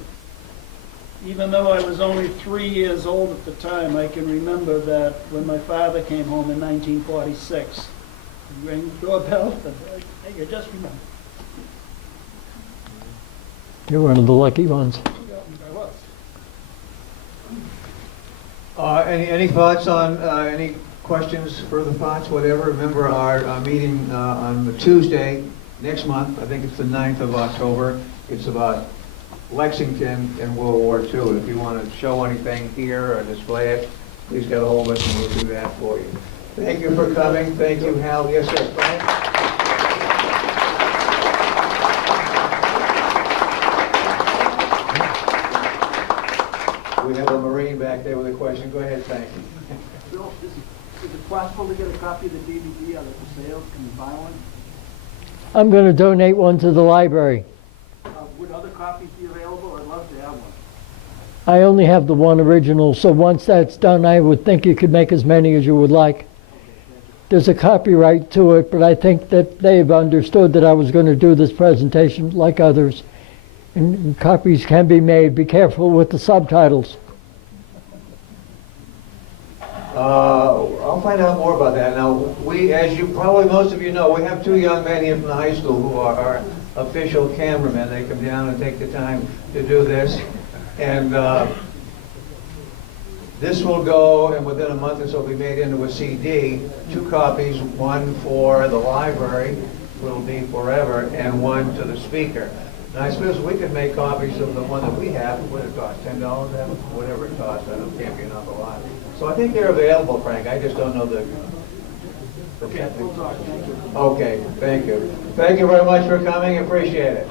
even though I was only 3 years old at the time, I can remember that when my father came home in 1946, he rang the doorbell, and I just remember. You're one of the lucky ones. I was. Any thoughts on, any questions, further thoughts, whatever? Remember our meeting on the Tuesday next month, I think it's the 9th of October. It's about Lexington and World War II. If you want to show anything here or display it, please get a hold of us and we'll do that for you. Thank you for coming. Thank you, Hal. Yes, sir. Frank? We have a Marine back there with a question. Go ahead, thank you. Bill, is it possible to get a copy of the DVD out of the sale? Can you buy one? I'm going to donate one to the library. Would other copies be available? I'd love to have one. I only have the one original, so once that's done, I would think you could make as many as you would like. There's a copyright to it, but I think that they've understood that I was going to do this presentation like others. And copies can be made. Be careful with the subtitles. I'll find out more about that. Now, we, as you probably most of you know, we have 2 young men here from the high school who are our official cameramen. They come down and take the time to do this. And this will go, and within a month or so, be made into a CD. 2 copies, one for the library, will be forever, and one to the speaker. And I suppose we could make copies of the one that we have. What does it cost? $10? Whatever it costs. I don't can't be an awful lot. So I think they're available, Frank. I just don't know the. Okay, we'll talk. Thank you. Okay, thank you. Thank you very much for coming. Appreciate it.